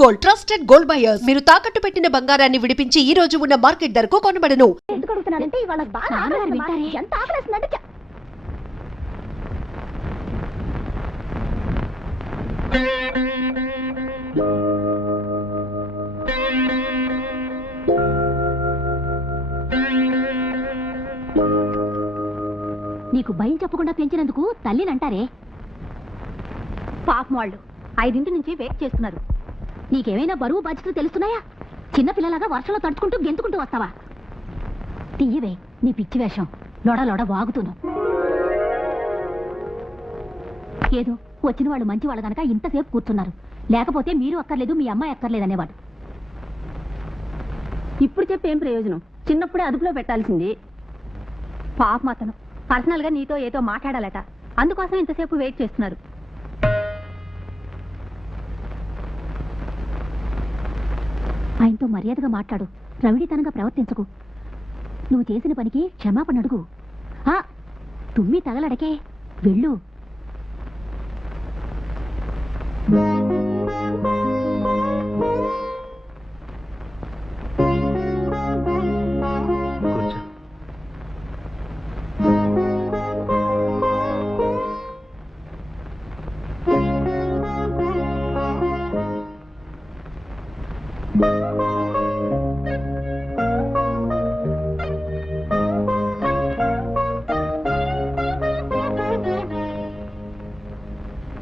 Gold trusted gold buyers. మీరు తాకట్టు పెట్టిన బంగారాన్ని విడిపించి ఈ రోజు ఉన్న మార్కెట్ ధరకు కొనబడను. ఎందుకు అడుగుతున్నానంటే ఇవాళ బాగా ఎంత ఆకలిస్తుందంటే నీకు భయం చెప్పకుండా పెంచినందుకు తల్లినంటారే. పాపం వాళ్ళు 5 నుంచి వెయిట్ చేస్తున్నారు. నీకేమైనా బరువు బాధ్యతలు తెలుస్తున్నాయా? చిన్నపిల్లలాగా వర్షంలో తడుచుకుంటూ గెంతుకుంటూ వస్తావా? తీయవే నీ పిచ్చి వేషం. లొడ లొడ వాగుతున్నావు. ఏదో వచ్చిన వాళ్ళు మంచి వాళ్ళు కనుక ఇంతసేపు కూర్చున్నారు. లేకపోతే మీరు అక్కర్లేదు, మీ అమ్మాయి అక్కర్లేదనేవాడు. ఇప్పుడు చెప్పేం ప్రయోజనం? చిన్నప్పుడే అదుపులో పెట్టాల్సింది. పాపం అతను పర్సనల్ గా నీతో ఏదో మాట్లాడాలట. అందుకోసం ఇంతసేపు వెయిట్ చేస్తున్నారు. ఆయనతో మర్యాదగా మాట్లాడు. రవిడితనంగా ప్రవర్తించకు. నువ్వు చేసిన పనికి క్షమాపణ అడుగు. తుమ్మి తగలడకే, వెళ్ళు.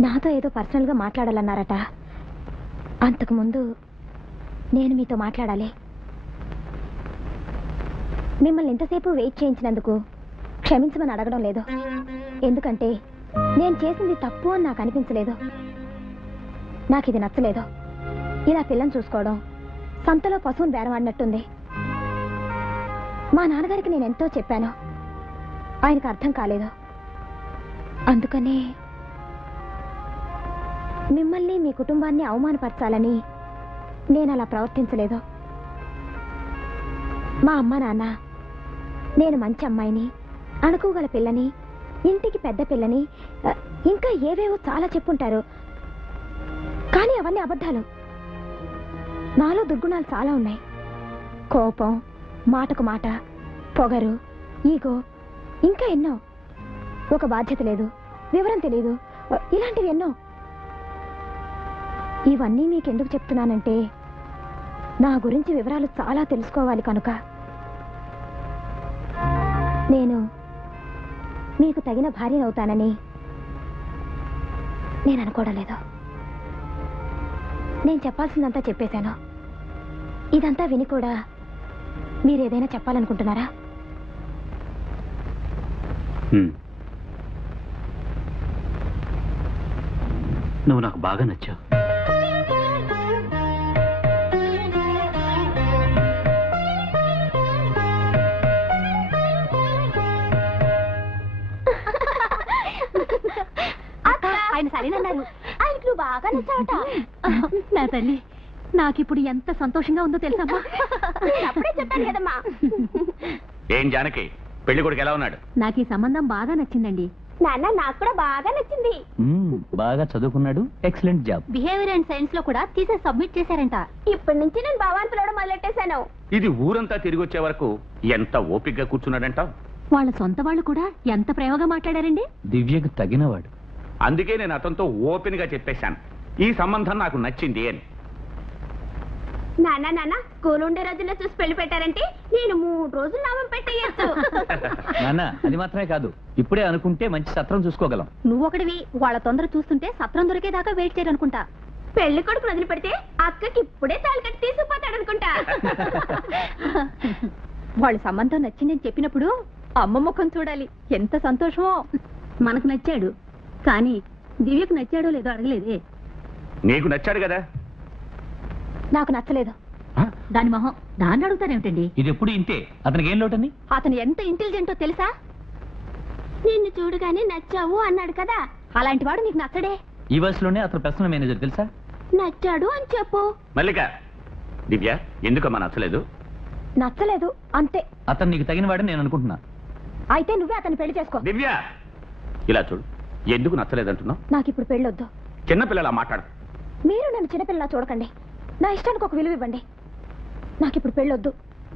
నాతో ఏదో పర్సనల్గా మాట్లాడాలన్నారట. అంతకుముందు నేను మీతో మాట్లాడాలి. మిమ్మల్ని ఎంతసేపు వెయిట్ చేయించినందుకు క్షమించమని అడగడం లేదు. ఎందుకంటే నేను చేసింది తప్పు అని నాకు అనిపించలేదు. నాకు ఇది నచ్చలేదు. ఇలా పిల్లని చూసుకోవడం సంతలో పశువుని బేరమాడినట్టుంది. మా నాన్నగారికి నేను ఎంతో చెప్పాను. ఆయనకు అర్థం కాలేదు. అందుకనే మిమ్మల్ని మీ కుటుంబాన్ని అవమానపరచాలని నేను అలా ప్రవర్తించలేదు. మా అమ్మ నాన్న నేను మంచి అమ్మాయిని, అణుకోగల పిల్లని, ఇంటికి పెద్ద పిల్లని, ఇంకా ఏవేవో చాలా చెప్పుంటారు. కానీ అవన్నీ అబద్ధాలు. నాలో దుర్గుణాలు చాలా ఉన్నాయి. కోపం, మాటకు మాట, పొగరు, ఈగో, ఇంకా ఎన్నో. ఒక బాధ్యత లేదు, వివరం తెలియదు, ఇలాంటివి ఎన్నో. ఇవన్నీ మీకెందుకు చెప్తున్నానంటే నా గురించి వివరాలు చాలా తెలుసుకోవాలి కనుక. నేను మీకు తగిన భార్యనవుతానని నేను అనుకోవడం లేదు. నేను చెప్పాల్సిందంతా చెప్పేశాను. ఇదంతా విని కూడా మీరేదైనా చెప్పాలనుకుంటున్నారా? నువ్వు నాకు బాగా నచ్చావు. ఆయన సరేనన్నారు. ఆయనకు నువ్వు బాగా నచ్చావట. నా తల్లి, నాకిప్పుడు ఎంత సంతోషంగా ఉందో తెలుసమ్మా. అప్పుడే చెప్పాను కదమ్మా. ఏం జానకి, పెళ్లి కొడుకు ఎలా ఉన్నాడు? నాకు ఈ సంబంధం బాగా నచ్చిందండి. నాన్న, నాకు కూడా బాగా నచ్చింది. బాగా చదువుకున్నాడు, excellent job. Behaviour and science లో కూడా తీసే సబ్మిట్ చేశారంట. ఇప్పటి నుంచి నేను బావాన్ని పిలవడం మొదలెట్టేశాను. ఇది ఊరంతా తిరిగి వచ్చే వరకు ఎంత ఓపికగా కూర్చున్నాడంట. వాళ్ళ సొంత వాళ్ళు కూడా ఎంత ప్రేమగా మాట్లాడారండి. దివ్యకు తగినవాడు. అందుకే నేను అతనితో ఓపెన్ గా చెప్పేశాను, ఈ సంబంధం నాకు నచ్చింది అని. నాన్న, స్కూల్ ఉండే రోజుల్లో చూసి పెళ్లి పెట్టారంటే నేను 3 రోజులు నామం పెట్టేయచ్చు. నాన్న, అది మాత్రమే కాదు, ఇప్పుడే అనుకుంటే మంచి సత్రం చూసుకోగలం. నువ్వు ఒకటివి. వాళ్ళ తొందర చూస్తుంటే సత్రం దొరికేదాకా వెయిట్ చేయరనుకుంటా. పెళ్లి కొడుకు వదిలి పెడితే అక్కకి ఇప్పుడే తాళి కట్టి తీసుకుపోతాడనుకుంటా. వాళ్ళ సంబంధం నచ్చిందని చెప్పినప్పుడు అమ్మ ముఖం చూడాలి, ఎంత సంతోషమో. మనకు నచ్చాడు, కానీ దివ్యకు నచ్చాడో లేదో అడగలేదే. నీకు నచ్చాడు కదా? నాకు నచ్చలేదు. దాని మొహం దాన్ని అడుగుతారేమిటండి? ఇది ఎప్పుడు ఇంతే. అతనికి ఏం లోటని? అతను ఎంత ఇంటెలిజెంటో తెలుసా? నిన్ను చూడగానే నచ్చావు అన్నాడు కదా, అలాంటి వాడు నీకు నచ్చడే. ఈ వయసులోనే అతను పర్సనల్ మేనేజర్ తెలుసా? నచ్చాడు అని చెప్పు. మల్లిక, దివ్య ఎందుకమ్మా నచ్చలేదు? నచ్చలేదు అంతే. అతను నీకు తగిన వాడని నేను అనుకుంటున్నా. అయితే నువ్వే అతన్ని పెళ్లి చేసుకో. దివ్య, ఇలా చూడు, ఎందుకు నచ్చలేదంటున్నావు? నాకు ఇప్పుడు పెళ్ళొద్దు. చిన్నపిల్లలా మాట్లాడు. మీరు నన్ను చిన్నపిల్లలా చూడకండి. నా ఇష్టానికి ఒక విలువ ఇవ్వండి. నాకు ఇప్పుడు పెళ్ళొద్దు.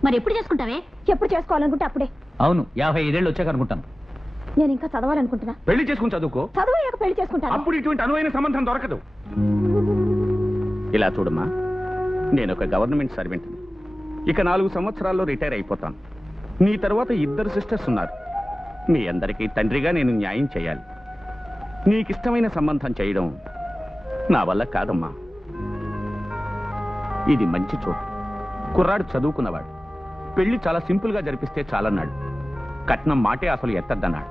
మరి ఎప్పుడు చేసుకుంటావే? ఎప్పుడు చేసుకోవాలనుకుంటే అప్పుడే. అవును, 55 ఏళ్ళు వచ్చాక అనుకుంటాను. నేను ఇంకా చదవాలనుకుంటున్నా. పెళ్లి చేసుకుని చదువుకో, చదువయ్యాక పెళ్లి చేసుకుంటాను. అప్పుడు ఇటువంటి అనువైన సంబంధం దొరకదు. ఇలా చూడమ్మా, నేను ఒక గవర్నమెంట్ సర్వెంట్ని. ఇక 4 సంవత్సరాల్లో రిటైర్ అయిపోతాను. నీ తర్వాత 2 సిస్టర్స్ ఉన్నారు. మీ అందరికీ తండ్రిగా నేను న్యాయం చేయాలి. నీకిష్టమైన సంబంధం చేయడం నా వల్ల కాదమ్మా. ఇది మంచి చోటు. కుర్రాడు చదువుకున్నవాడు. పెళ్లి చాలా సింపుల్గా జరిపిస్తే చాలన్నాడు. కట్నం మాటే అసలు ఎత్తద్దన్నాడు.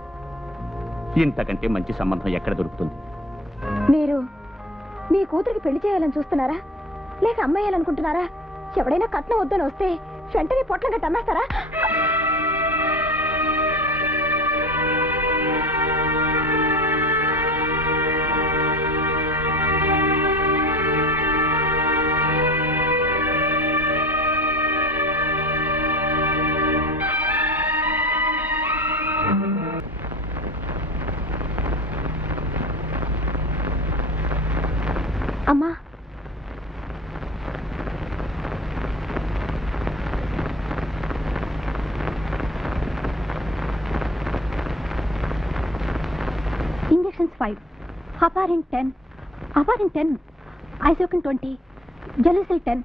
ఇంతకంటే మంచి సంబంధం ఎక్కడ దొరుకుతుంది? మీరు మీ కూతురికి పెళ్లి చేయాలని చూస్తున్నారా, లేక అమ్మాయాలనుకుంటున్నారా? ఎవడైనా కట్నం వద్దని వస్తే వెంటనే పొట్లం కట్టి అమ్మేస్తారా? అమ్మా, ఇంజెక్షన్స్ 5, హెపారిన్ 10, అపారిన్ 10, ఐసోకిన్ 20, జెలిసిల్ 10.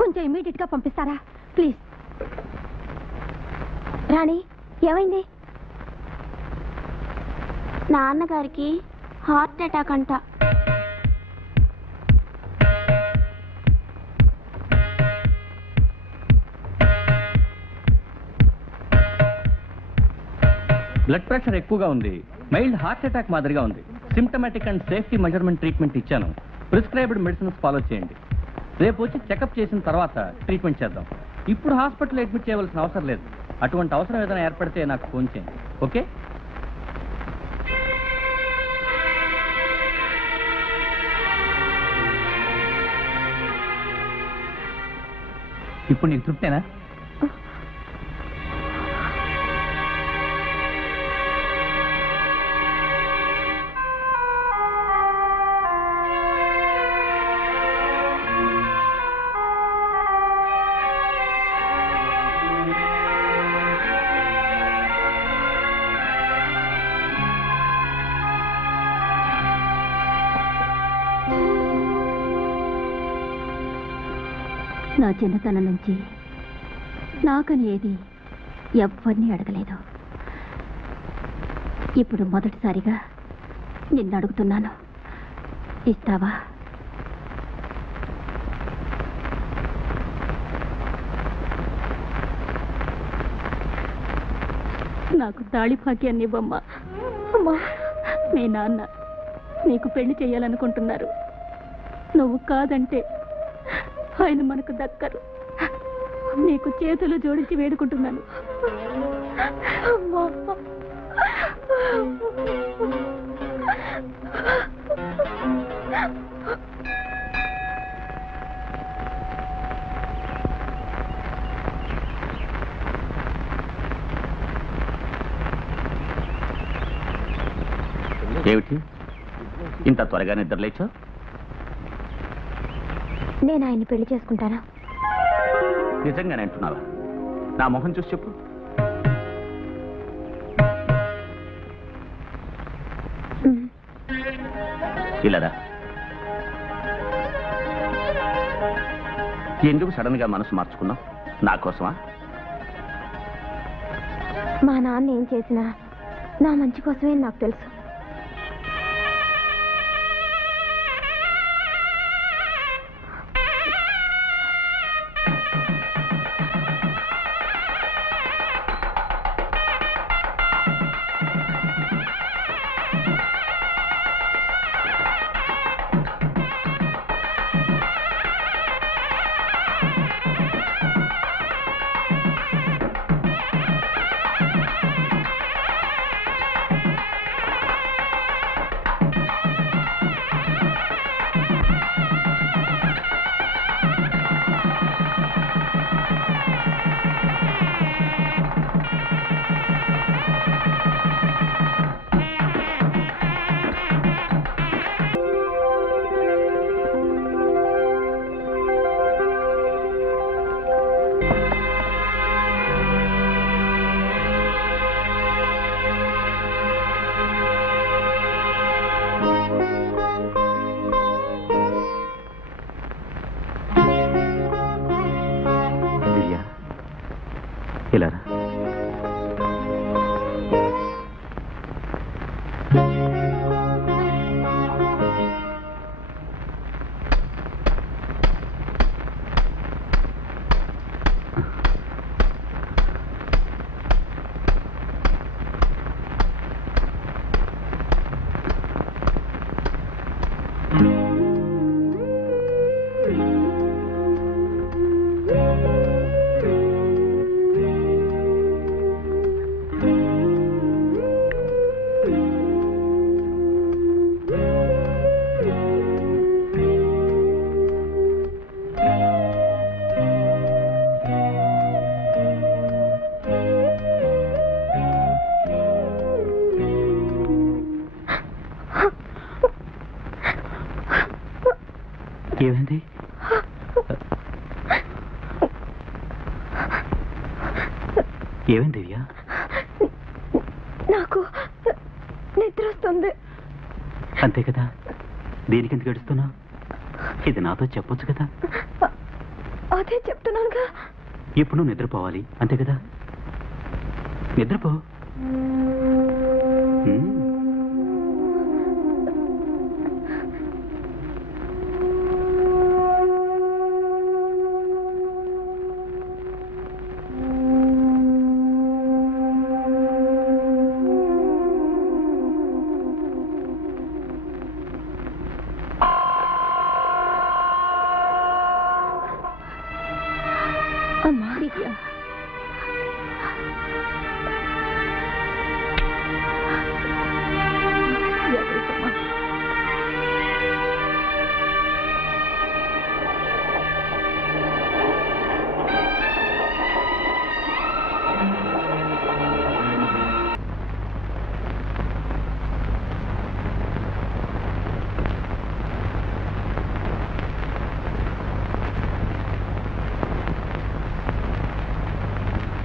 కొంచెం ఇమీడియట్ గా పంపిస్తారా ప్లీజ్? రాణి, ఏమైంది? నాన్నగారికి హార్ట్ అటాక్ అంట. బ్లడ్ ప్రెషర్ ఎక్కువగా ఉంది. మైల్డ్ హార్ట్ అటాక్ మాదిరిగా ఉంది. Symptomatic and safety measurement treatment ఇచ్చాను. ప్రిస్క్రైబ్డ్ మెడిసిన్స్ ఫాలో చేయండి. రేపు వచ్చి చెకప్ చేసిన తర్వాత ట్రీట్మెంట్ చేద్దాం. ఇప్పుడు హాస్పిటల్ అడ్మిట్ చేయవలసిన అవసరం లేదు. అటువంటి అవసరం ఏదైనా ఏర్పడితే నాకు ఫోన్ చేయండి. ఓకే? ఇప్పుడు నీకు తృప్తేనా? నా చిన్నతనం నుంచి నాకని ఏది ఎవరిని అడగలేదు. ఇప్పుడు మొదటిసారిగా నిన్ను అడుగుతున్నాను, ఇస్తావా? నాకు తాళి భాగ్యాన్ని ఇవ్వమ్మా. అమ్మా, మీ నాన్న నీకు పెళ్లి చేయాలనుకుంటున్నారు. నువ్వు కాదంటే ఆయన మనకు దక్కరు. నీకు చేతులు జోడించి వేడుకుంటున్నాను. ఏమిటి ఇంత త్వరగా నిద్రలేచా? నేను ఆయన్ని పెళ్లి చేసుకుంటానా? నిజంగానే అంటున్నావా? నా మొహం చూసి చెప్పు. ఇలారా, ఎందుకు సడన్ గా మనసు మార్చుకున్నావు? నా కోసమా? మా నాన్న ఏం చేసినా నా మంచి కోసమే నాకు తెలుసు. ఇలా రా. ఏమైంది? ఏమైంది దివ్య? నాకు నిద్ర వస్తుంది. అంతే కదా, దీనికి ఎందుకు ఏడుస్తున్నావు? ఇది నాతో చెప్పొచ్చు కదా. అదే చెప్తున్నానుగా. ఇప్పుడు నువ్వు నిద్రపోవాలి, అంతే కదా. నిద్రపో. అమ్మా దివ్య, ఎవరికమ్మా?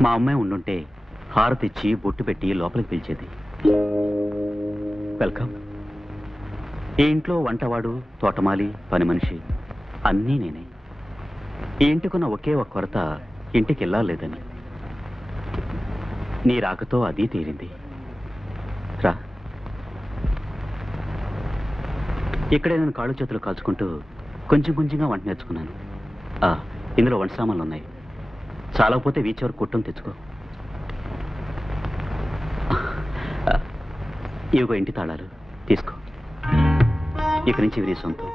మా అమ్మాయి ఉండుంటే హారతిచ్చి బొట్టు పెట్టి లోపలికి పిలిచేది. వెల్కమ్. ఈ ఇంట్లో వంటవాడు, తోటమాలి, పని మనిషి అన్నీ నేనే. ఈ ఇంటికున్న ఒకే ఒక కొరత ఇంటికి వెళ్ళాలేదని. నీ రాకతో అది తీరింది. రా. ఇక్కడే నేను కాళ్ళు చేతులు కాల్చుకుంటూ కొంచెం కొంచెంగా వంట నేర్చుకున్నాను. ఇందులో వంట సామాన్లు ఉన్నాయి. చాలకపోతే వీచ్ వరకు కుట్టం తెచ్చుకో. ఇవిగో ఇంటి తాళాలు తీసుకో. ఇక్కడి నుంచి ఇవి సొంతం.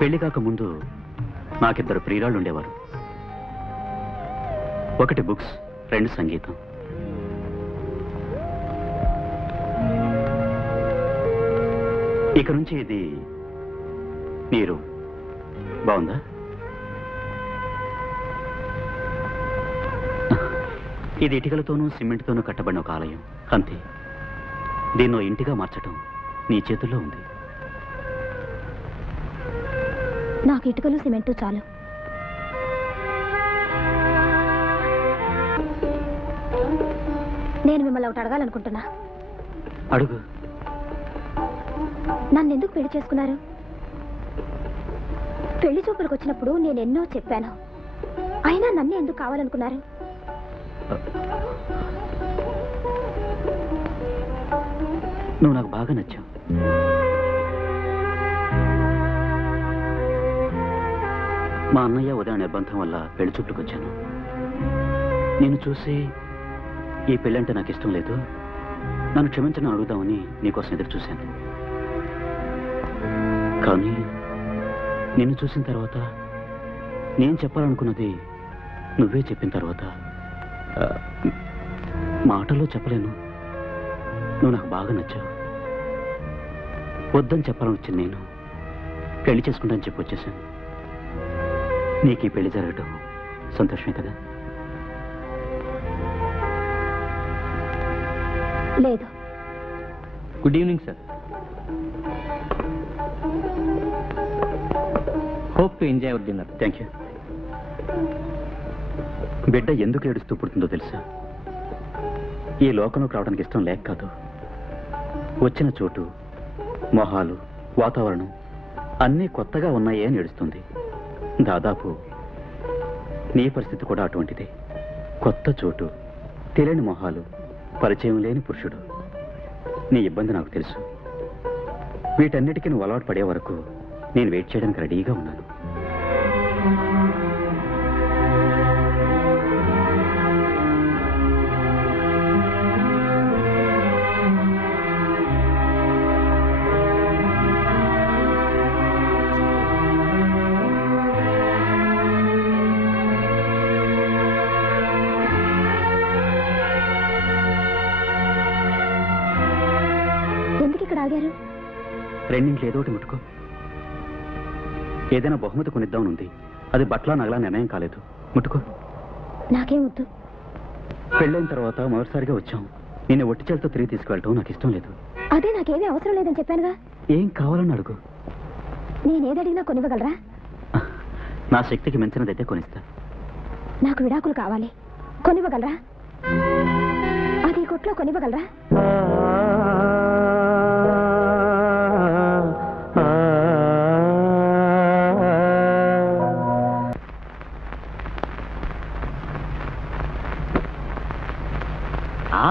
పెళ్లి కాక ముందు నాకిద్దరు ప్రియురాళ్ళు ఉండేవారు. ఒకటి బుక్స్, రెండు సంగీతం. ఇక నుంచి ఇది మీరు బాగుందా? ఇది ఇటుకలతోనూ సిమెంట్తోనూ కట్టబడిన ఒక ఆలయం, అంతే. దీన్నో ఇంటిగా మార్చటం నీ చేతుల్లో ఉంది. నాకు ఇటుకలు సిమెంటు చాలు. నేను మిమ్మల్ని ఒకటి అడగాలనుకుంటున్నా. అడుగు. నన్ను ఎందుకు పెళ్లి చేసుకున్నారు? పెళ్లి చూపులకు వచ్చినప్పుడు నేను ఎన్నో చెప్పాను, అయినా నన్ను ఎందుకు కావాలనుకున్నారు? నువ్వు నాకు బాగా నచ్చావు. మా అన్నయ్య ఉదయం నిర్బంధం వల్ల పెళ్లి చూపులకు వచ్చాను. నేను చూసి ఈ పెళ్ళంటే నాకు ఇష్టం లేదు, నన్ను క్షమించని అడుగుదామని నీకోసం ఎదురు చూశాను. కానీ నిన్ను చూసిన తర్వాత, నేను చెప్పాలనుకున్నది నువ్వే చెప్పిన తర్వాత, మాటల్లో చెప్పలేను. నువ్వు నాకు బాగా నచ్చావు. వద్దని చెప్పాలని వచ్చింది నేను. పెళ్లి చేసుకుంటానని చెప్పి వచ్చేసాను. నీకు ఈ పెళ్లి జరగటం సంతోషమే కదా? లేదు. Good evening sir. Hope to enjoy hour dinner. Thank you. బిడ్డ ఎందుకు ఏడుస్తూ పుడుతుందో తెలుసా? ఈ లోకంలోకి రావడానికి ఇష్టం లేక కాదు. వచ్చిన చోటు, మొహాలు, వాతావరణం అన్నీ కొత్తగా ఉన్నాయే అని ఏడుస్తుంది. దాదాపు నీ పరిస్థితి కూడా అటువంటిదే. కొత్త చోటు, తెలియని మొహాలు, పరిచయం లేని పురుషుడు. నీ ఇబ్బంది నాకు తెలుసు. వీటన్నిటికీ నువ్వు అలవాటు పడే వరకు నేను వెయిట్ చేయడానికి రెడీగా ఉన్నాను. ఆగారు? రెండింట్లో ఏదో ఒకటి ముట్టుకో. ఏదైనా బహుమతి కొనిద్దామనుంది. అది బట్ల నగలా నిర్ణయం కాలేదు. ముట్టుకో. నాకేం వద్దు. పెళ్ళైన తర్వాత మొదటిసారిగా వచ్చాం. నిన్ను ఒట్టి చేలతో తిరిగి తీసుకువెళ్ళటం నాకు ఇష్టం లేదు. అదే నాకేమీ అవసరం లేదని చెప్పానుగా. ఏం కావాలని అడుగు. నేనేదడిగినా కొనివ్వగలరా? నా శక్తికి మించినదైతే కొనిస్తా. నాకు విడాకులు కావాలి. కొనివ్వగలరా? అది కొట్లో కొనివ్వగలరా?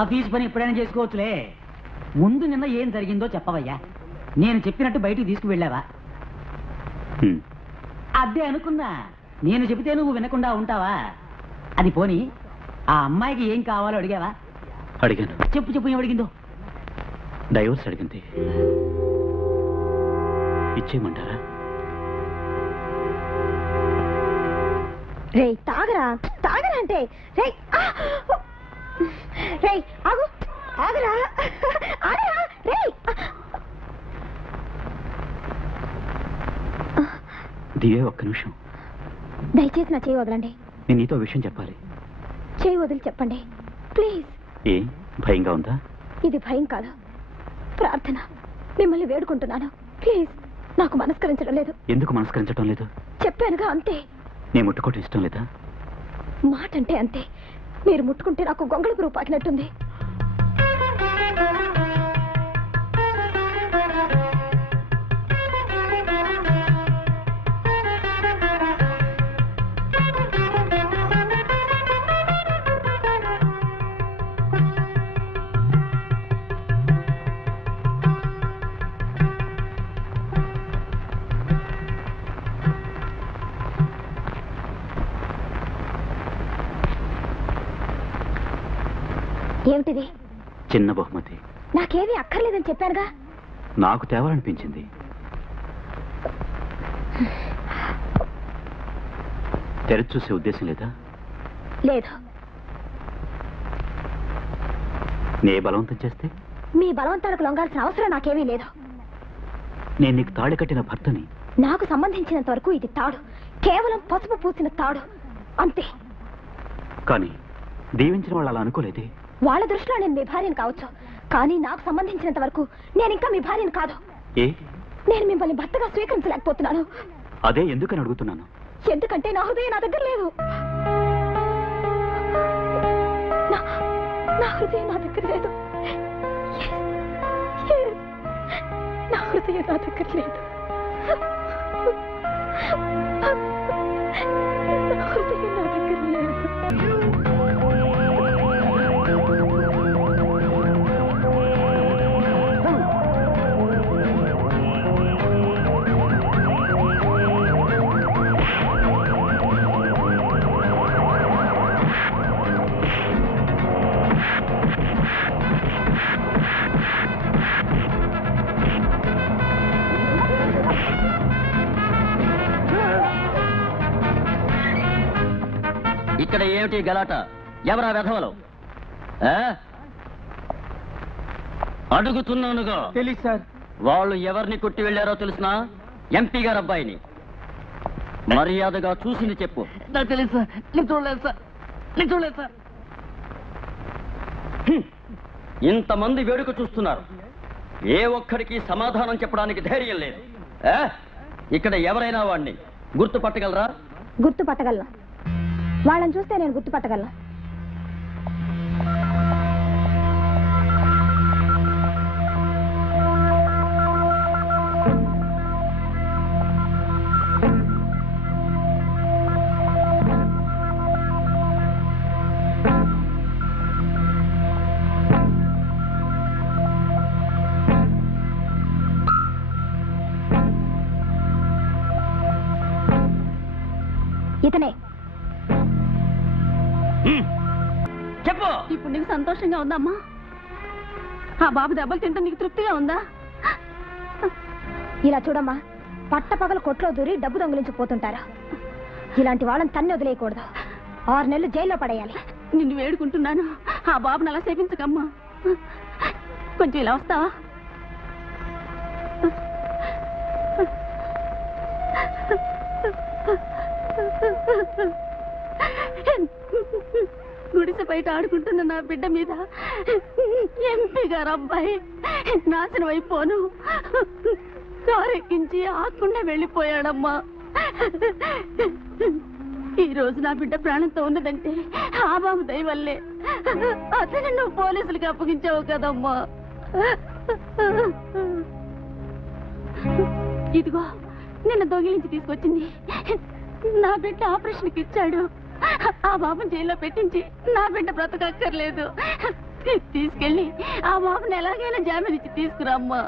ఆఫీస్ పని ఎప్పుడైనా చేసుకోవచ్చులే. ముందు నిన్న ఏం జరిగిందో చెప్పవయ్యా. నేను చెప్పినట్టు బయటికి తీసుకువెళ్ళావా? అదే అనుకున్నా. నేను చెబితే నువ్వు వినకుండా ఉంటావా? అది పోని ఆ అమ్మాయికి ఏం కావాలో అడిగావా? అడిగాను. చెప్పు ఏం అడిగిందో? డైవర్స్ అడిగింది. ఇచ్చేయమంటారా? రే తాగరా అంటే రే రే ఆగు ఆగరా ఆగరా రే. దివే ఒక్క నిమిషం. దయచేసి నా చేయి వదలండి. నేను నీతో విషయం చెప్పాలి. చేయి వదిలి చెప్పండి ప్లీజ్. ఏ భయంగా ఉందా? ఇది భయం కాదు, ప్రార్థన. మిమ్మల్ని వేడుకుంటున్నాను ప్లీజ్. నాకు మనస్కరించడం లేదు. ఎందుకు మనస్కరించడం లేదు? చెప్పానుగా అంతే. నేను ముట్టుకోవటం ఇష్టం లేదా? మాట అంటే అంతే. మీరు ముట్టుకుంటే నాకు గొంగళి పురుగు పాకినట్టుంది. ఏమిటిది? చిన్న బహుమతి. నాకేమీ అక్కర్లేదని చెప్పానుగా. నాకు తేవాలనిపించింది. తెరచి చూసే ఉద్దేశం లేదా? లేదు. నే బలవంతం చేస్తే? మీ బలవంతాలకు లొంగాల్సిన అవసరం నాకేమీ లేదు. నేను నీకు తాళి కట్టిన భర్తని. నాకు సంబంధించినంత వరకు ఇది తాడు, కేవలం పసుపు పూసిన తాడు అంతే. కానీ దీవించిన వాళ్ళు అలా అనుకోలేదే. వాళ్ళ దృష్టిలో నేను మీ భార్యను కావచ్చు, కానీ నాకు సంబంధించినంత వరకు నేను ఇంకా మీ భార్యను కాదు. ఏ? నేను మిమ్మల్ని భర్తగా స్వీకరించలేకపోతున్నాను. అదే ఎందుకని అడుగుతున్నాను. ఎందుకంటే నా హృదయం నా దగ్గర లేదు. నా హృదయం నా దగ్గర లేదు. నా హృదయం నా దగ్గర లేదు. నా హృదయం నా దగ్గర లేదు. ఇక్కడ ఏమిటి గలాట? ఎవరా వెధవలు? అడుగుతున్నానుగా. తెలియదు సార్. వాళ్ళు ఎవరిని కొట్టి వెళ్ళారో తెలుసునా? ఎంపీ గారు అబ్బాయిని. మర్యాదగా చూసింది చెప్పు. నాకు తెలియదు సార్. నేను చూడలేదు సార్. ఇంతమంది వేడుక చూస్తున్నారు, ఏ ఒక్కడికి సమాధానం చెప్పడానికి ధైర్యం లేదు. ఇక్కడ ఎవరైనా వాడిని గుర్తుపట్టగలరా? గుర్తుపట్టగలను. వాళ్ళని చూస్తే నేను గుర్తుపట్టగలను. ఇతనే. చెప్పు. ఇప్పుడు నీకు సంతోషంగా ఉందమ్మా? ఆ బాబు దెబ్బలు తింటే నీకు తృప్తిగా ఉందా? ఇలా చూడమ్మా, పట్టపగలు కొట్లో దూరి డబ్బు దొంగిలించిపోతుంటారు. ఇలాంటి వాళ్ళని తన్ని వదిలేయకూడదు. 6 నెలలు జైల్లో పడేయాలి. నిన్ను వేడుకుంటున్నాను, ఆ బాబుని అలా సేపించకమ్మా. కొంచెం ఇలా వస్తావా? గుడిసె బయట ఆడుకుంటున్న నా బిడ్డ మీద ఎంపీ గారు అబ్బాయి నాశనం అయిపోను కారెక్కించి ఆకుండా వెళ్ళిపోయాడమ్మా. ఈ రోజు నా బిడ్డ ప్రాణంతో ఉన్నదంటే ఆ బాబు దయ వల్లే. అతను నువ్వు పోలీసులకి అప్పగించావు కదమ్మా. ఇదిగో నిన్న దొంగిలించి తీసుకొచ్చింది. నా బిడ్డ ఆపరేషన్కి ఇచ్చాడు. ఆ బాబుని జైల్లో పెట్టించి నా బిడ్డ బ్రతకక్కర్లేదు. తీసుకెళ్ళి ఆ బాబుని ఎలాగైనా జామీన్ ఇచ్చి తీసుకురామ్మా.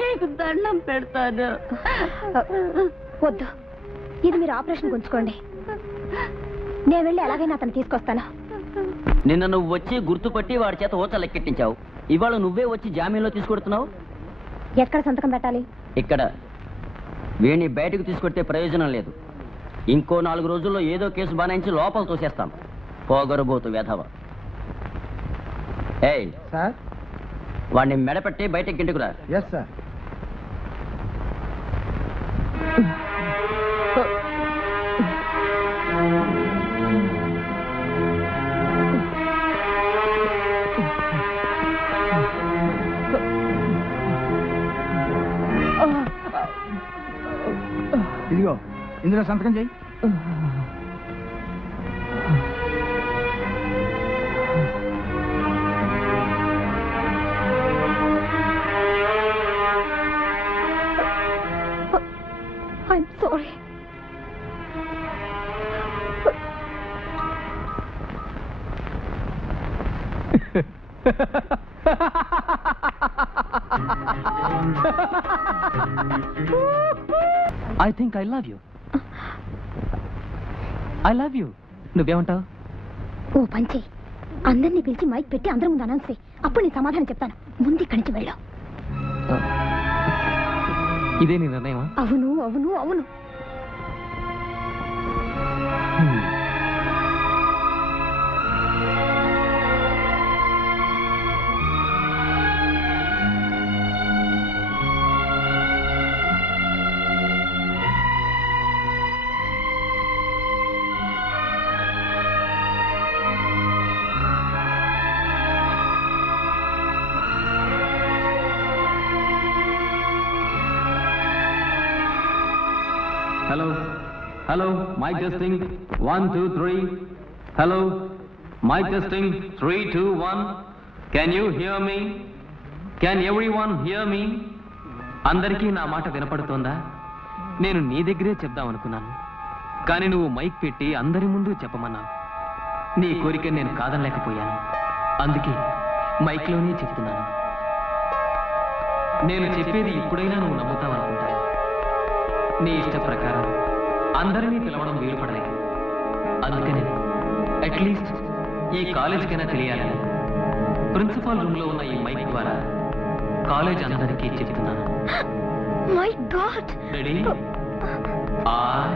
నీకు దండం పెడతాను. వద్దు, ఇది మీరు ఆపరేషన్ ఉంచుకోండి. నేను వెళ్ళి ఎలాగైనా అతను తీసుకొస్తాను. నిన్న నువ్వు వచ్చి గుర్తుపట్టి వాడి చేత ఓచ లెక్కెట్టించావు. ఇవాళ నువ్వే వచ్చి జామీన్లో తీసుకొడుతున్నావు. ఎక్కడ సంతకం పెట్టాలి? ఇక్కడ. వీడిని బయటకు తీసుకొడితే ప్రయోజనం లేదు. ఇంకో 4 రోజుల్లో ఏదో కేసు బానాయించి లోపల తోసేస్తాం. పోగరబోతు వెధవ. ఏయ్ సార్. వాడిని మెడపెట్టి బయటకి గింటుకురా. Yes sir. ఇదిగో ఇందులో సంతకం చేయి. I'm sorry. I think I love you. I love you. నువ్వేమంటావు? ఓ పంచి, అందరినీ పిలిచి మైక్ పెట్టి అందరి ముందు అనౌన్స్ చేయి. అప్పుడు నేను సమాధానం చెప్తాను. ముందు ఇక్కడి నుంచి వెళ్ళు. ఇదే నీ నిర్ణయమా? అవును అవును అవును. Hello. Hello. Mic testing. 1, 2, 3. Hello. Mic testing. 3, 2, 1. Can you hear me? Can everyone hear me? అందరికీ నా మాట వినపడుతోందా? నేను నీ దగ్గరే చెప్దాం అనుకున్నాను, కానీ నువ్వు మైక్ పెట్టి అందరి ముందు చెప్పమన్నావు. నీ కోరిక నేను కాదనలేకపోయాను. అందుకే మైక్లోనే చెప్తున్నాను. నేను చెప్పేది ఇప్పుడైనా నువ్వు నమ్ముతావనుకుంటా. నీ ఇష్ట ప్రకారం అందరినీ పిలవడం వీలు పడలేదు. అందుకని అట్లీస్ట్ ఈ కాలేజీకైనా తెలియాలని ప్రిన్సిపాల్ రూమ్ లో ఉన్న ఈ మైక్ ద్వారా కాలేజ్ అందరికీ చెప్తున్నాను. My God. Ready? I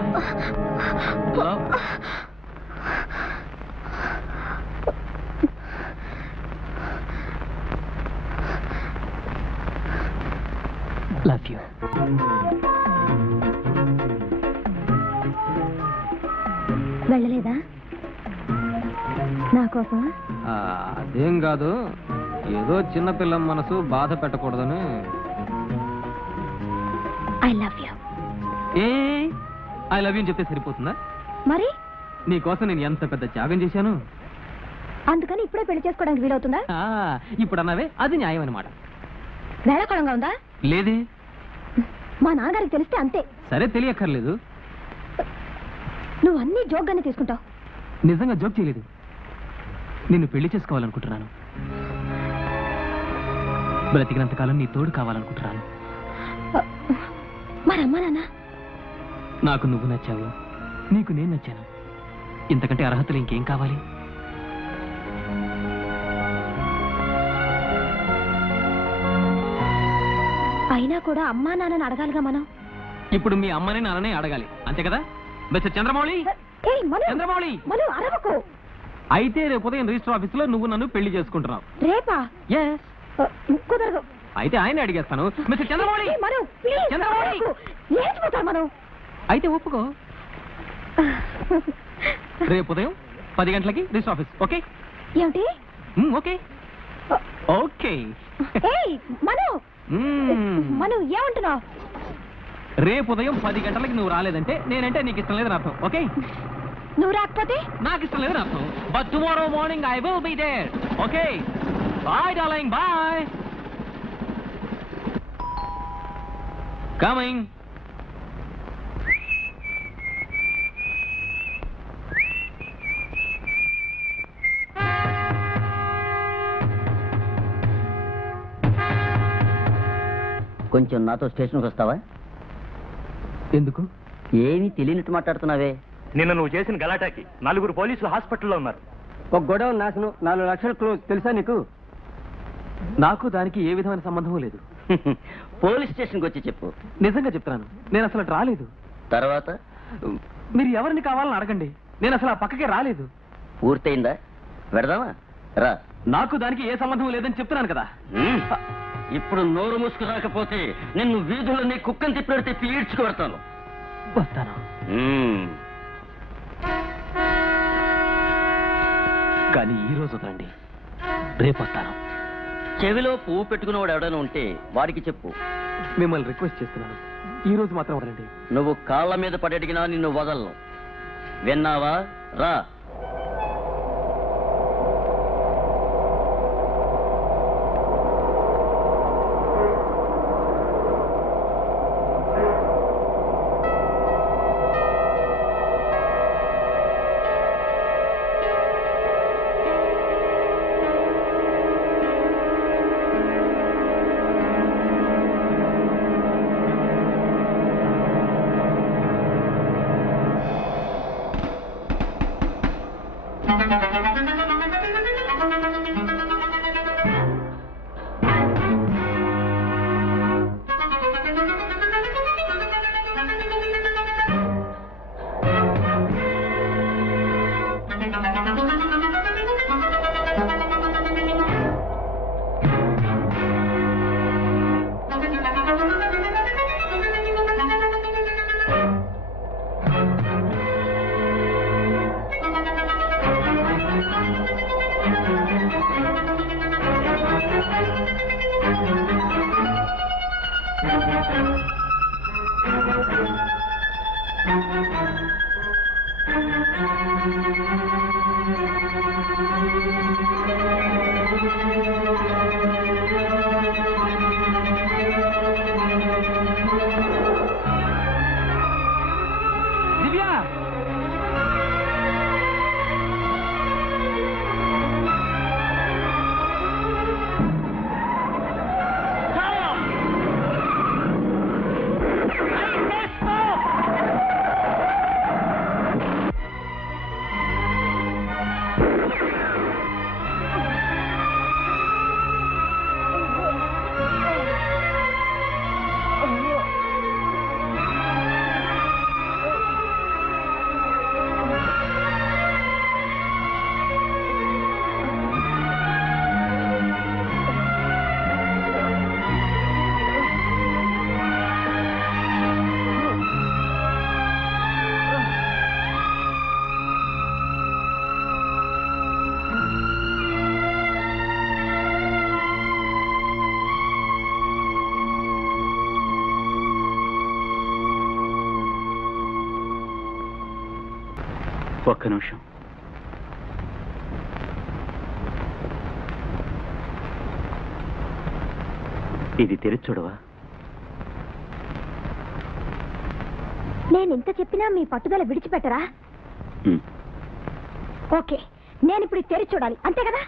love you. వెళ్ళలేదా నా కోసం? అదేం కాదు, ఏదో చిన్నపిల్ల మనసు బాధ పెట్టకూడదని. I love you. ఏ ఐ లవ్ యూ అని చెప్తే సరిపోతుందా? మరి నీకోసం నేను ఎంత పెద్ద త్యాగం చేశాను. అందుకని ఇప్పుడే పెళ్లి చేసుకోవడానికి వీలవుతుందా? ఇప్పుడు అన్నావే అది న్యాయం అన్నమాట. వేళకోళంగా ఉందా? లేదే. మా నాన్నగారికి తెలిస్తే అంతే. సరే, తెలియక్కర్లేదు. నువ్వు అన్ని జోక్గానే తీసుకుంటావు. నిజంగా జోక్ చేయలేదు. నిన్ను పెళ్లి చేసుకోవాలనుకుంటున్నాను. బ్రతికినంతకాలం నీ తోడు కావాలనుకుంటున్నాను. మరమ్మా నాన్న? నాకు నువ్వు నచ్చావు, నీకు నేను నచ్చాను. ఇంతకంటే అర్హతలు ఇంకేం కావాలి? అయినా కూడా అమ్మా నాన్నని అడగాలిగా మనం. ఇప్పుడు మీ అమ్మని నాన్ననే అడగాలి, అంతే కదా? మిస్టర్ చంద్రమౌళి, చంద్రమౌళి, అరవకు. అయితే రేపు ఉదయం రిజిస్టర్ ఆఫీస్ లో నువ్వు నన్ను పెళ్లి చేసుకుంటున్నావు. రేపా? కుదరదు. అయితే ఆయన అడిగేస్తాను. మిస్టర్ చంద్రమౌళి, చంద్రమౌళి, మనం అయితే ఒప్పుకో. రేపు ఉదయం 10 గంటలకి రిజిస్టర్ ఆఫీస్. ఓకే? ఏమిటి? Okay okay. మనం ఏమంటున్నావు? రేపు ఉదయం 10 గంటలకి నువ్వు రాలేదంటే నేనంటే నీకు ఇష్టం లేదని అర్థం. ఓకే? నువ్వు రాకపోతే నాకు ఇష్టం లేదని అర్థం. But tomorrow morning I will be there. Okay? Bye darling, bye. Coming. కొంచెం నాతో స్టేషన్కి వస్తావా? ఎందుకు? ఏమీ తెలియనట్టు మాట్లాడుతున్నావే. నిన్న నువ్వు చేసిన గలాటాకి 4 పోలీసులు హాస్పిటల్లో ఉన్నారు. ఒక గొడవ నాశనం, 4 లక్షలు క్లోజ్. తెలుసా నీకు? నాకు దానికి ఏ విధమైన సంబంధం లేదు. పోలీస్ స్టేషన్కి వచ్చి చెప్పు. నిజంగా చెప్తున్నాను, నేను అసలు రాలేదు. తర్వాత మీరు ఎవరిని కావాలని అడగండి, నేను అసలు ఆ పక్కకే రాలేదు. పూర్తయిందా? పెడదామా? రా. నాకు దానికి ఏ సంబంధం లేదని చెప్తున్నాను కదా. ఇప్పుడు నోరు మూసుకు రాకపోతే నిన్ను వీధుల్లో నీ కుక్కని తిప్పినట్టు తిప్పి ఈడ్చుకుపెడతాను. వస్తాను. కానీ ఈ రోజు వదలండి, రేపు వస్తాను. చెవిలో పువ్వు పెట్టుకున్నవాడు ఎవడైనా ఉంటే వాడికి చెప్పు. మిమ్మల్ని రిక్వెస్ట్ చేస్తున్నాను, ఈ రోజు మాత్రం వదలండి. నువ్వు కాళ్ళ మీద పడి అడిగినా నిన్ను వదలను. విన్నావా? రా. ఒక్క నిమిషం. ఇది తెరిచి చూడవా? నేను ఇంత చెప్పినా మీ పట్టుదల విడిచిపెట్టరా? ఓకే, నేను ఇప్పుడు ఇది తెరిచి చూడాలి, అంతే కదా?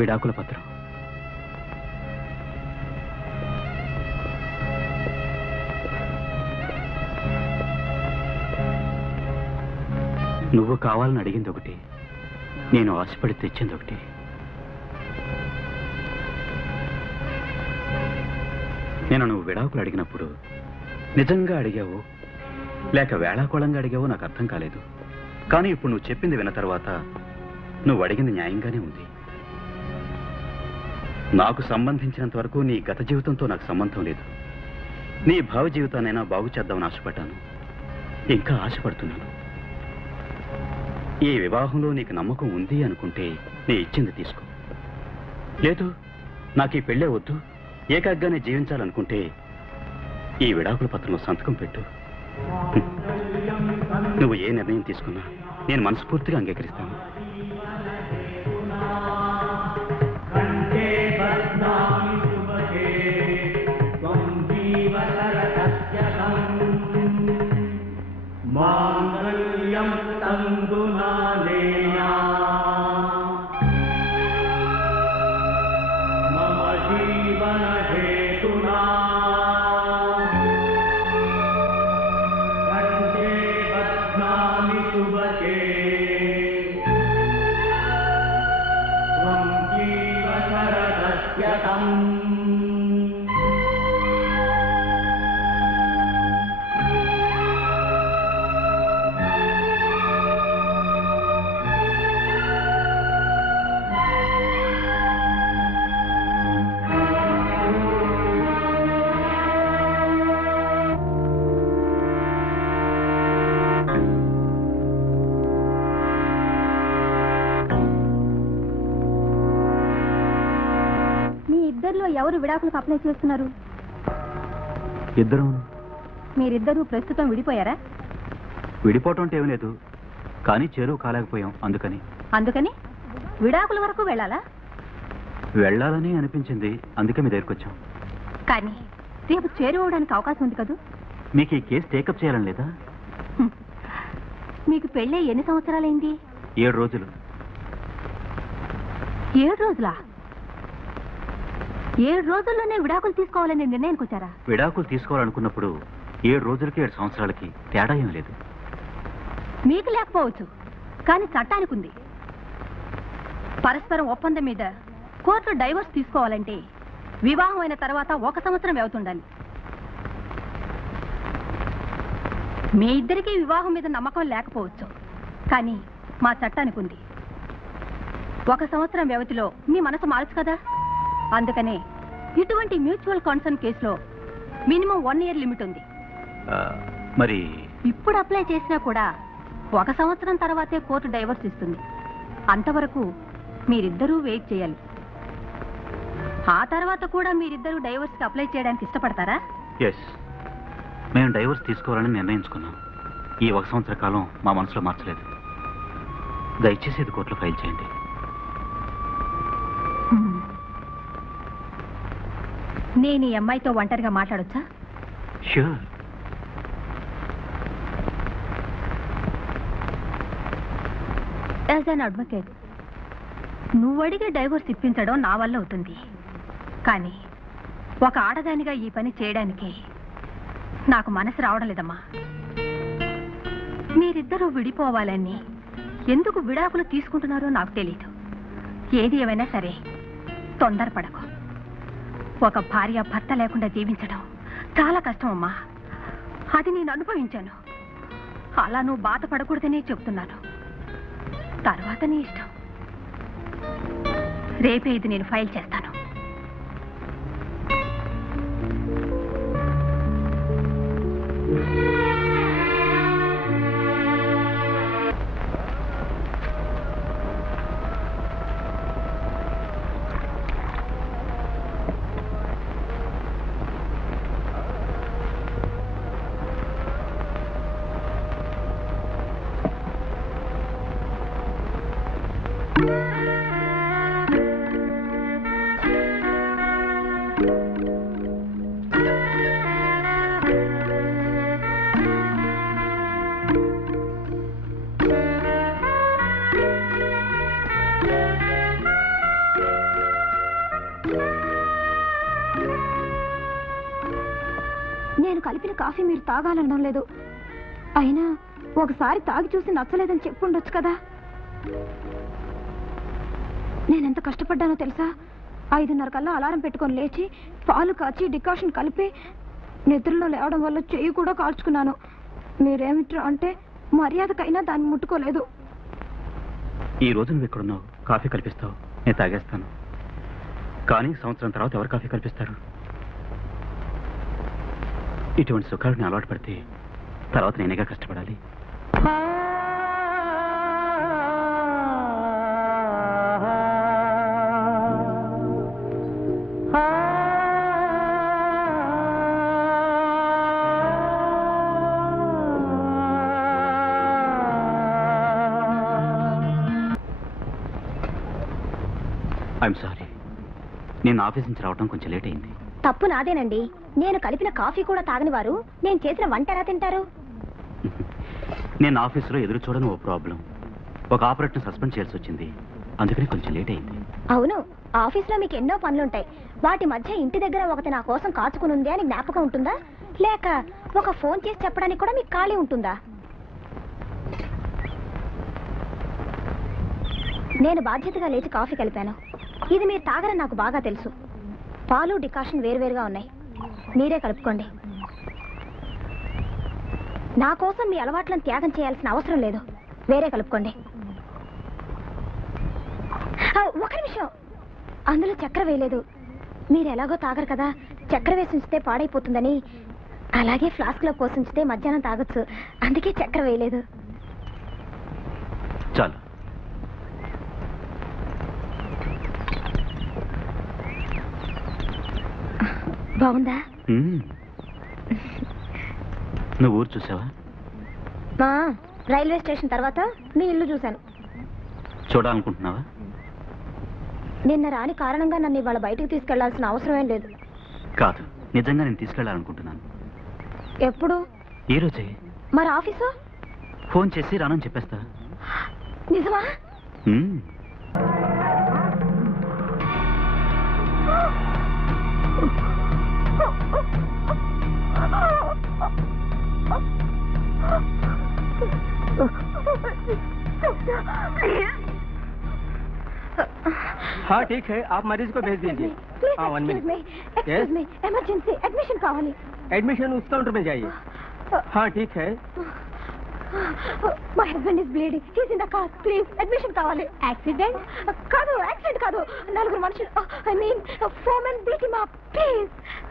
విడాకుల పత్రం. నువ్వు కావాలని అడిగింది ఒకటి, నేను ఆశపడి తెచ్చింది ఒకటి. నేను నువ్వు విడాకులు అడిగినప్పుడు నిజంగా అడిగావు లేక వేళాకోళంగా అడిగావో నాకు అర్థం కాలేదు. కానీ ఇప్పుడు నువ్వు చెప్పింది విన్న తర్వాత నువ్వు అడిగింది న్యాయంగానే ఉంది. నాకు సంబంధించినంత వరకు నీ గత జీవితంతో నాకు సంబంధం లేదు. నీ భావ జీవితానైనా బాగు చేద్దామని ఆశపడ్డాను, ఇంకా ఆశపడుతున్నాను. ఈ వివాహంలో నీకు నమ్మకం ఉంది అనుకుంటే నీ ఇచ్చింది తీసుకో. లేదు నాకు ఈ పెళ్ళే వద్దు, ఏకాగ్గానే జీవించాలనుకుంటే ఈ విడాకుల పత్రంలో సంతకం పెట్టు. నువ్వు ఏ నిర్ణయం తీసుకున్నా నేను మనస్ఫూర్తిగా అంగీకరిస్తాను. మాంగళ్యం తందునా నేనా మమ జీవన హేతునా కంఠే బధ్నామి శుభకే త్వం జీవ శరదస్యతం. ఎవరు విడాకులకు అప్లై చేస్తున్నారు? ఇద్దరు. మీరిద్దరూ ప్రస్తుతం విడిపోయారా? విడిపోవటం అంటే ఏమీ లేదు, కానీ చేరువు కాలేకపోయాం. అందుకని విడాకుల వరకు వెళ్ళాలా? వెళ్ళాలని అనిపించింది, అందుకే మీ దగ్గరికి వచ్చాం. కానీ రేపు చేరువడానికి అవకాశం ఉంది కదూ. మీకు ఈ కేసు టేకప్ చేయాలని లేదా? మీకు పెళ్ళే ఎన్ని సంవత్సరాలైంది? 7 రోజులు. 7 రోజులా? 7 రోజుల్లోనే విడాకులు తీసుకోవాలని నిర్ణయానికి వచ్చారా? విడాకులు తీసుకోవాలనుకున్నప్పుడు 7 రోజులకి 7 సంవత్సరాలకి తేడా ఏం లేదు. మీకు లేకపోవచ్చు, కానీ చట్టానికి ఉంది. పరస్పరం ఒప్పందం మీద కోర్టులో డైవర్స్ తీసుకోవాలంటే వివాహం అయిన తర్వాత 1 సంవత్సరం వ్యవతుండాలి. మీ ఇద్దరికీ వివాహం మీద నమ్మకం లేకపోవచ్చు, కానీ మా చట్టానికి ఉంది. 1 సంవత్సరం వ్యవధిలో మీ మనసు మారచ్చు కదా. అందుకనే ఇటువంటి మ్యూచువల్ కన్సర్న్ కేసులో మినిమం 1 ఇయర్ లిమిట్ ఉంది. మరి ఇప్పుడు అప్లై చేసినా కూడా 1 సంవత్సరం తర్వాతే కోర్టు డైవర్స్ ఇస్తుంది. అంతవరకు మీరిద్దరూ వెయిట్ చేయాలి. ఆ తర్వాత కూడా మీరిద్దరూ డైవర్స్కి అప్లై చేయడానికి ఇష్టపడతారా? ఎస్, మేము డైవర్స్ తీసుకోవాలని నిర్ణయించుకున్నాం. ఈ 1 సంవత్సర కాలం మా మనసులో మార్చలేదు. దయచేసి ఇది కోర్టులో ఫైల్ చేయండి. నేను ఈ అమ్మాయితో ఒంటరిగా మాట్లాడొచ్చా? ష్యూర్. యాజ్ అన్ అడ్వకేట్, నువ్వు అడిగే డైవర్స్ ఇప్పించడం నా వల్ల అవుతుంది. కానీ ఒక ఆడదానిగా ఈ పని చేయడానికి నాకు మనసు రావడం లేదమ్మా. మీరిద్దరూ విడిపోవాలని ఎందుకు విడాకులు తీసుకుంటున్నారో నాకు తెలీదు. ఏది ఏమైనా సరే తొందరపడకు. ఒక భార్య భర్త లేకుండా జీవించడం చాలా కష్టం అమ్మా. అది నేను అనుభవించాను. అలా నువ్వు బాధపడకూడదనే చెప్తున్నాను. తర్వాత నీ ఇష్టం. రేపే ఇది నేను ఫైల్ చేస్తాను. నేను కలిపిన కాఫీ మీరు తాగాలనడం లేదు. అయినా ఒకసారి తాగి చూసి నచ్చలేదని చెప్పుండొచ్చు కదా. నేనెంత కష్టపడ్డానో తెలుసా? 5:30 కల్లా అలారం పెట్టుకొని లేచి పాలు కాచి డికాషన్ కలిపి నిద్రలో లేవడం వల్ల చెయ్యి కూడా కాల్చుకున్నాను. మీరేమిట్రా అంటే మర్యాదకైనా దాన్ని ముట్టుకోలేదు. ఈ రోజు నువ్వు ఎక్కడున్నావు? కాఫీ కల్పిస్తావు, నేను తాగేస్తాను. కానీ సంవత్సరం తర్వాత ఎవరు కాఫీ కల్పిస్తారు? ఇటువంటి సుఖాలను అలవాటు పడితే తర్వాత నేనేగా కష్టపడాలి. ఐఎమ్ సారీ, నేను ఆఫీస్ నుంచి రావడం కొంచెం లేట్ అయింది. తప్పు నాదేనండి. నేను కలిపిన కాఫీ కూడా తాగని వారు నేను చేసిన వంట ఎలా తింటారు? నేను ఆఫీసులో ఎదురు చూడని ఓ ప్రాబ్లం, ఒక ఆపరేటర్ని సస్పెండ్ చేయాల్సి వచ్చింది, అందుకని కొంచెం లేట్ అయింది. అవును, ఆఫీస్లో మీకు ఎన్నో పనులుంటాయి. వాటి మధ్య ఇంటి దగ్గర ఒకటి నా కోసం కాచుకునుంది అని జ్ఞాపకం ఉంటుందా? లేక ఒక ఫోన్ చేసి చెప్పడానికి కూడా మీకు ఖాళీ ఉంటుందా? నేను బాధ్యతగా లేచి కాఫీ కలిపాను. ఇది మీరు తాగరని నాకు బాగా తెలుసు. పాలు డికాషన్ వేరువేరుగా ఉన్నాయి, మీరే కలుపుకోండి. నా కోసం మీ అలవాట్లను త్యాగం చేయాల్సిన అవసరం లేదు, వేరే కలుపుకోండి. ఒక నిమిషం, అందులో చక్కెర వేయలేదు. మీరు ఎలాగో తాగరు కదా, చక్కెర వేసి ఉంచితే పాడైపోతుందని. అలాగే ఫ్లాస్క్లో పోసి ఉంచితే మధ్యాహ్నం తాగొచ్చు, అందుకే చక్కెర వేయలేదు. చాలు. బాగుందా? నువ్వు ఊరు చూసావా? రైల్వే స్టేషన్ తర్వాత మీ ఇల్లు చూశాను. చూడాలనుకుంటున్నావా? నిన్న రాని కారణంగా నన్ను ఇవాళ బయటకు తీసుకెళ్లాల్సిన అవసరమేం లేదు. కాదు, నిజంగా నేను తీసుకెళ్లాలనుకుంటున్నాను. ఎప్పుడు? ఈ రోజే. మరి ఆఫీసు? ఫోన్ చేసి రానని చెప్పేస్తా. నిజమా? हाँ ठीक है, आप मरीज को भेज दीजिए. हाँ 1 मिनट. एमरजेंसी एडमिशन కావాలి. एडमिशन उस काउंटर में जाइए. हाँ ठीक है. My husband is bleeding. He's in the car. Please, admission కావాలి. Accident? కాదు, accident కాదు. 4 మనుషులు. I mean, 4 men beat him up. Please.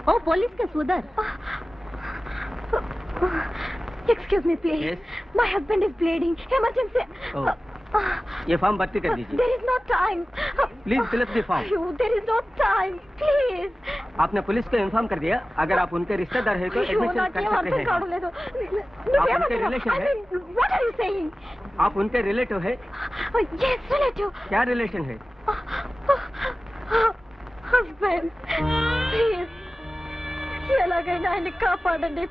ఓ పోలీస్ కేసు ఉదర్. Excuse me, please. Yes. My husband is bleeding. Emergency. Oh. ये form भर्ती कर दीजिए. There is no time. Please fill up the form. There is no time. Please. आपने police को inform कर दिया. अगर आप उनके रिश्तेदार हैं तो एडमिशन कर सकते हैं. आप उनके रिलेशन है. What are you saying? आप उनके रिलेटिव है. Yes, relative. क्या रिलेशन है? Husband. Please. ఎలాగైనా ఆయన్ని కాపాడండి.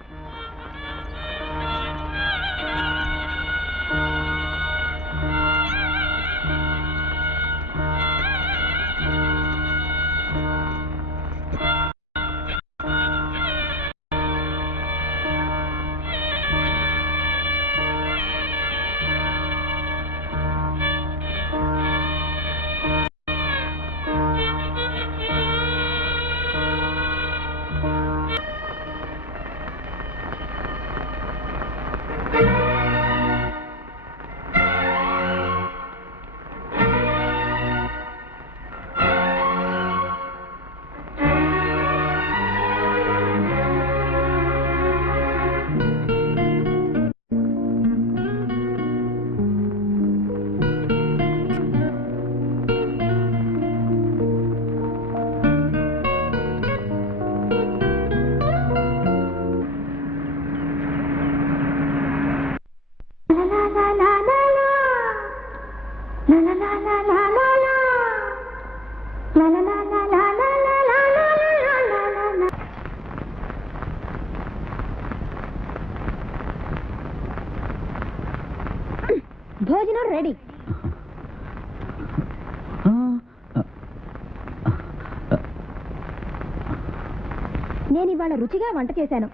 భోజనం రెడీ. నేను ఇవాళ రుచిగా వంట చేశాను.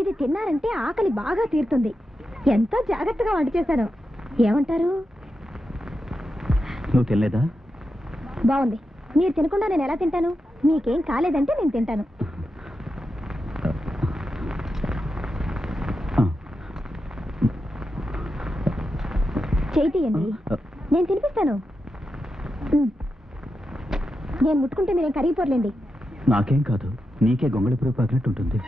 ఇది తిన్నారంటే ఆకలి బాగా తీరుతుంది. ఎంతో జాగ్రత్తగా వంట చేశాను. ఏమంటారు? నువ్వు తినలేదా? బాగుంది. మీరు తినకుండా నేను ఎలా తింటాను? మీకేం కాలేదంటే నేను తింటాను. చేయి తీయండి, నేను తినిపిస్తాను. నేను ముట్టుకుంటే మీరేం కరిగిపోర్లేండి. నాకేం కాదు, నీకే గొంగళి పురుగు పాకినట్టు ఉంటుంది.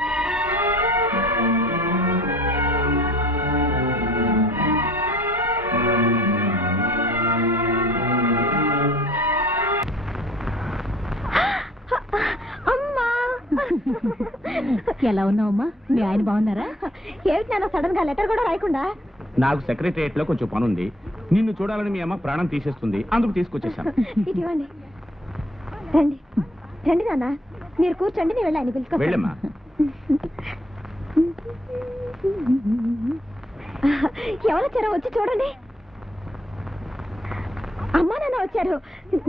ఎలా ఉన్నావమ్మా? మీ ఆయన బాగున్నారా? ఏమిటి నాన్న సడన్ గా లెటర్ కూడా రాయకుండా? నాకు సెక్రటరియట్ లో కొంచెం పనుంది. నిన్ను చూడాలని మీ అమ్మ ప్రాణం తీసేస్తుంది, అందుకు తీసుకొచ్చేసాను. ఇదివ్వండి. రండి రండి నాన్న, మీరు కూర్చోండి, నేను వెళ్ళి ఆయన పిలుచుకో. వెళ్ళమ్మా. ఎవరొచ్చారో వచ్చి చూడండి. అమ్మా నాన్న వచ్చారు.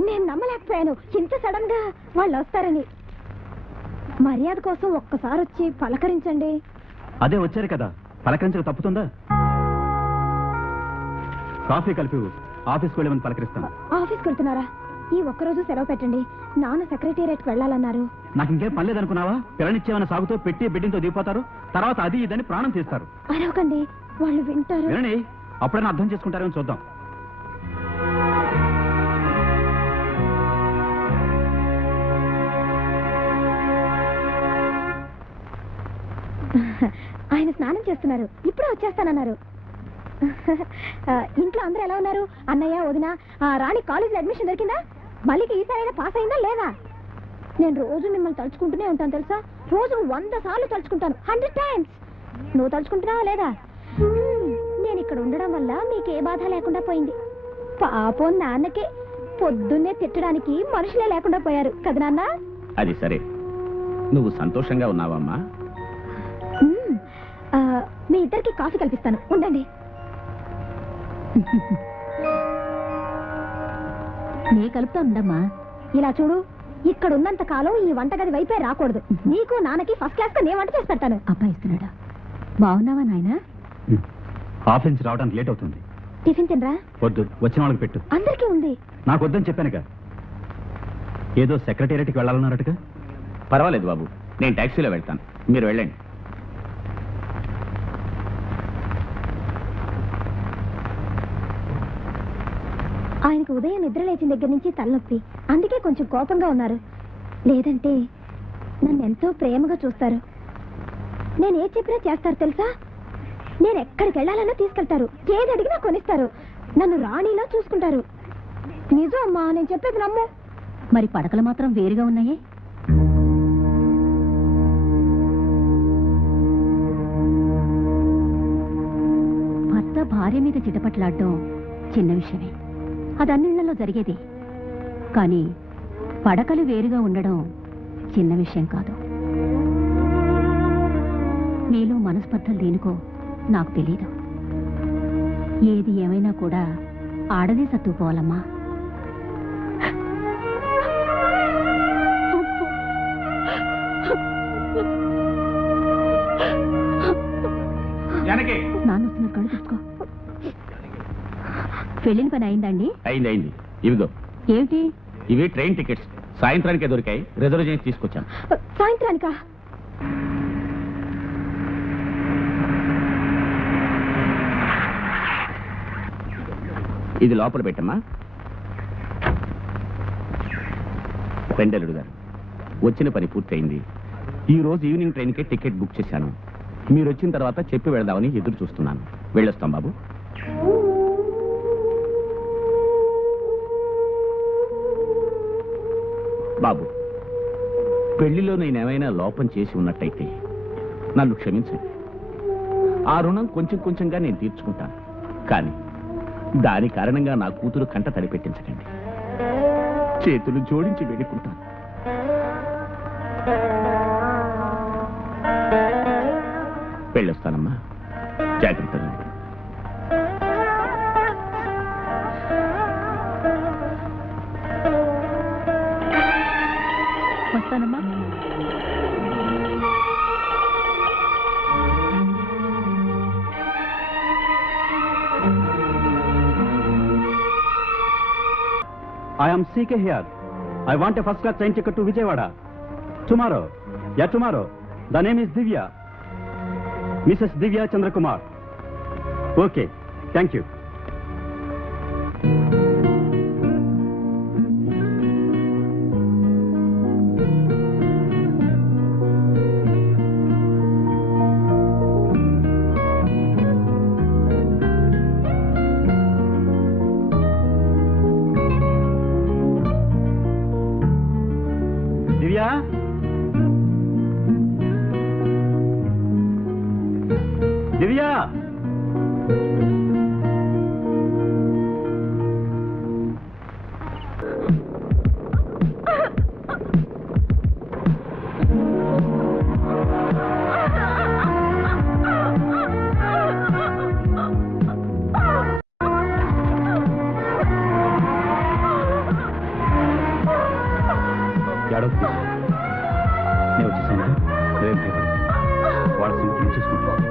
నేను నమ్మలేకపోయాను ఇంత సడన్ గా వాళ్ళు వస్తారని. మర్యాద కోసం ఒక్కసారి వచ్చి పలకరించండి. అదే వచ్చారు కదా, పలకరించక తప్పుతుందా? కాఫీ కలిపి ఆఫీస్కి వెళ్ళమని పలకరిస్తాను. ఆఫీస్కి వెళ్తున్నారా? ఈ ఒక్కరోజు సెలవు పెట్టండి. నాన్న సెక్రటేరియట్కి వెళ్ళాలన్నారు. నాకు ఇంకేం పర్లేదు అనుకున్నావా? పిల్లనిచ్చేమన్న సాగుతో పెట్టి బిడ్డింతో దిగిపోతారు, తర్వాత అది ఇదని ప్రాణం తీస్తారు. అరవకండి, వాళ్ళు వింటారు. వినండి, అప్పుడైనా అర్థం చేసుకుంటారని చూద్దాం. ఆయన స్నానం చేస్తున్నారు, ఇప్పుడే వచ్చేస్తానన్నారు. ఇంట్లో అందరూ ఎలా ఉన్నారు? అన్నయ్య, వదిన, రాణి కాలేజీలో అడ్మిషన్ దొరికిందా? మళ్ళీకి ఈసారైనా పాస్ అయిందా లేదా? నేను రోజు మిమ్మల్ని తలుచుకుంటూనే ఉంటాను తెలుసా. రోజు 100 సార్లు తలుచుకుంటాను, 100 times. నువ్వు తలుచుకుంటున్నావా లేదా? నేను ఇక్కడ ఉండడం వల్ల మీకు ఏ బాధ లేకుండా పోయింది. పాపం నాన్నకే పొద్దున్నే తిట్టడానికి మనుషులే లేకుండా పోయారు కదా నాన్న? అది సరే, నువ్వు సంతోషంగా ఉన్నావమ్మా? మీ ఇద్దరికి కాఫీ కల్పిస్తాను, ఉండండి. నే కలుపుతా ఉండమ్మా. ఇలా చూడు, ఇక్కడ ఉన్నంత కాలం ఈ వంటగది వైపే రాకూడదు. నీకు నాన్నకి ఫస్ట్ క్లాస్ గా నేను వంట చేసి పెడతాను. అబ్బాయి ఇస్తున్నాడా? బాగున్నావా నాయనా? ఆఫీస్ నుంచి రావడానికి లేట్ అవుతుంది. టిఫిన్ తినరా? వద్దు, వచ్చిన వాళ్ళకి పెట్టు. అందరికీ ఉంది. నాకు వద్దని చెప్పానుగా. ఏదో సెక్రటేరియట్కి వెళ్ళాలన్నారటుగా. పర్వాలేదు బాబు, నేను ట్యాక్సీలో వెళ్తాను, మీరు వెళ్ళండి. ఆయనకు ఉదయం నిద్ర లేచిన దగ్గర నుంచి తలనొప్పి, అందుకే కొంచెం కోపంగా ఉన్నారు. లేదంటే నన్ను ఎంతో ప్రేమగా చూస్తారు. నేను ఏ చెప్పినా చేస్తారు తెలుసా. నేను ఎక్కడికి వెళ్ళాలన్నా తీసుకెళ్తారు, ఏది అడిగినా కొనిస్తారు, నన్ను రాణిలా చూసుకుంటారు. నిజం అమ్మా, నేను చెప్పేది నమ్ము. మరి పడకలు మాత్రం వేరుగా ఉన్నాయే? భర్త భార్య మీద చిటపట్లాడడం చిన్న విషయమే, అది అన్నిళ్లలో జరిగేది. కానీ పడకలు వేరుగా ఉండడం చిన్న విషయం కాదు. మీలో మనస్పర్ధలు దేనికో నాకు తెలీదు. ఏది ఏమైనా కూడా ఆడదే సర్దుకుపోవాలమ్మా. నాన్న వస్తున్నారు, కళ్ళు చూసుకో. వెళ్ళిన పని అయిందండి? అయింది. ఇవిగో. ఏమిటి? ఇవి ట్రైన్ టికెట్స్, సాయంత్రానికే దొరికాయి, రిజర్వ్ చేసి తీసుకొచ్చాను. సాయంత్రానికా? ఇది లోపల పెట్టమ్మా. పెండలుడు గారు, వచ్చిన పని పూర్తయింది. ఈ రోజు ఈవినింగ్ ట్రైన్కే టికెట్ బుక్ చేశాను. మీరు వచ్చిన తర్వాత చెప్పి వెళదామని ఎదురు చూస్తున్నాను. వెళ్ళొస్తాం బాబు. బాబు, పెళ్లిలో నేనేమైనా లోపం చేసి ఉన్నట్టయితే నన్ను క్షమించండి. ఆ రుణం కొంచెం కొంచెంగా నేను తీర్చుకుంటాను. కానీ దాని కారణంగా నా కూతురు కంట తడి పెట్టించకండి. చేతులు జోడించి వేడుకుంటాను. వెళ్ళొస్తానమ్మా, జాగ్రత్తగా. వస్తానమ్మా. I am CK here. I want a first class train ticket to Vijayawada. Tomorrow. Yeah, tomorrow. The name is Divya. Mrs. Divya Chandrakumar. Okay. Thank you. Divya? Divya? ఏడవద్దు. నేను వచ్చేసాను. రేపు భయపడకు. వాళ్ళ సంగతి చూసుకుంటాను.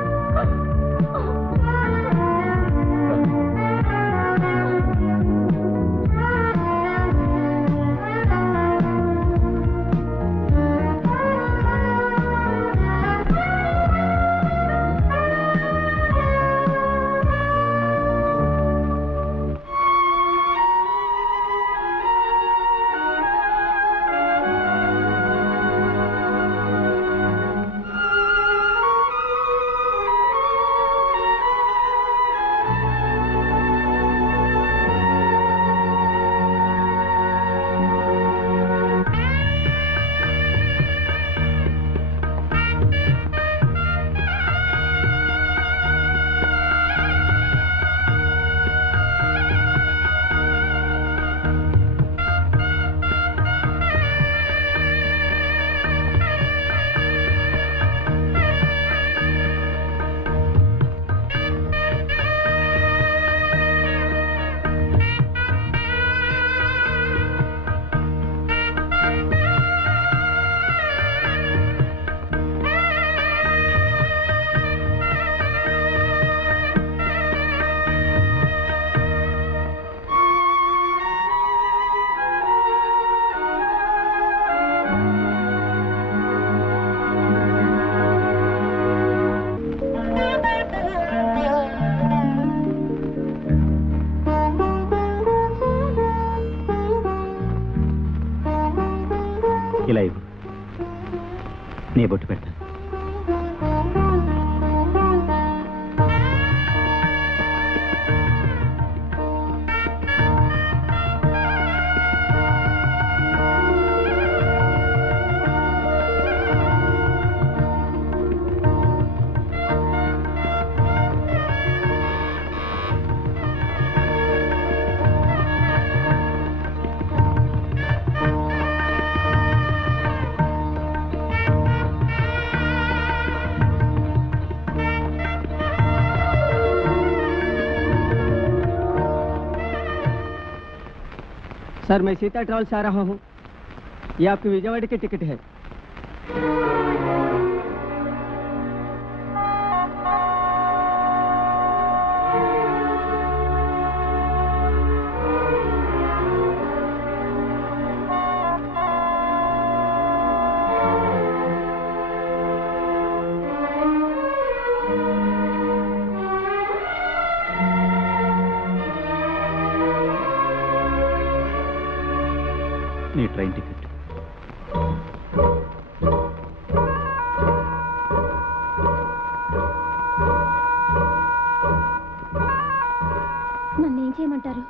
ఇలా ఇవ్వు. నీ బొట్టు పెడతాను. सर मैं सीता ट्रैवल से आ रहा हूँ. ये आपकी विजयवाड़ा की टिकट है. నీ ట్రైన్ టికెట్. నన్నేం చేయమంటారు?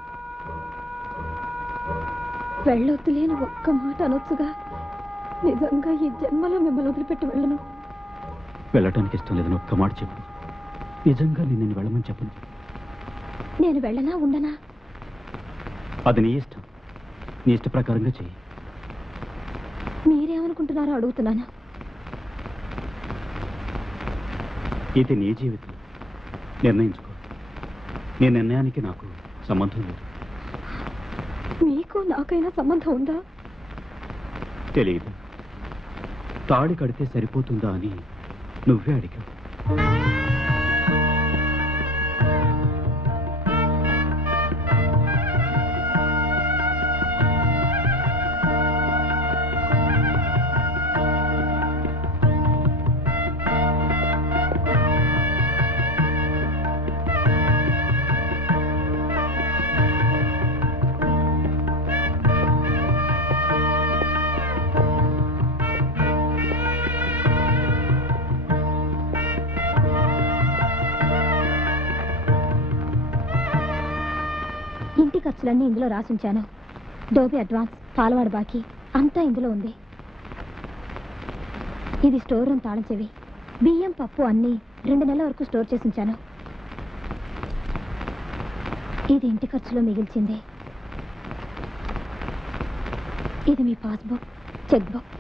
వెళ్ళొద్దులేని ఒక్క మాట అనొచ్చుగా. నిజంగా ఈ జన్మలో మిమ్మల్ని వదిలిపెట్టి వెళ్ళను. వెళ్ళటానికి ఇష్టం లేదని ఒక్క మాట చెప్పు. నిజంగా నేను వెళ్ళమని చెప్పను. నేను వెళ్ళనా ఉండనా? అది నీ ఇష్టం. నీ ఇష్ట ప్రకారంగా చెయ్యి. మీరేమనుకుంటున్నారో అడుగుతున్నాను. ఇది నీ జీవితం. నిర్ణయించుకో. నీ నిర్ణయానికి నాకు సంబంధం లేదు. మీకు నాకైనా సంబంధం ఉందా? తెలియదు. తాళి కడితే సరిపోతుందా అని నువ్వే అడిగావు. ఇంటి ఖర్చులన్నీ ఇందులో రాసుంచాను. డోబీ అడ్వాన్స్, పాలవాడు బాకీ అంతా ఇందులో ఉంది. ఇది స్టోర్ రూమ్ తాళం చెవి. బియ్యం, పప్పు అన్నీ 2 నెలల వరకు స్టోర్ చేసి ఉంచాను. ఇది ఇంటి ఖర్చులో మిగిల్చింది. ఇది మీ పాస్బుక్, చెక్ బుక్,